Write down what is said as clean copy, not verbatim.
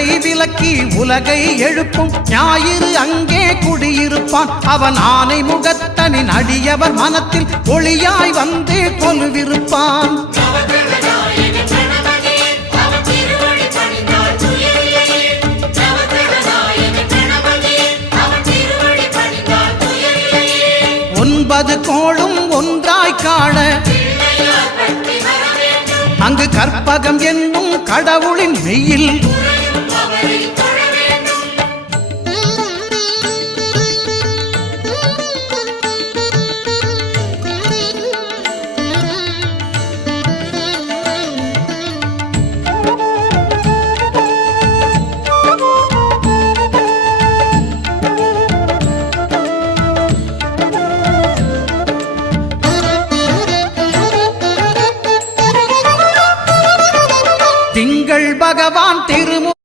இருளை விலக்கி உலகை எழுப்பும் ஞாயிறு அங்கே குடியிருப்பான். அவன் ஆனை முகத்தனின் அடியவர் மனத்தில் ஒளியாய் வந்து கொலுவிருப்பான். ஒன்பது கோளும் ஒன்றாய் காண அங்கு கற்பகம் என்னும் கடவுளின் மெய்யில்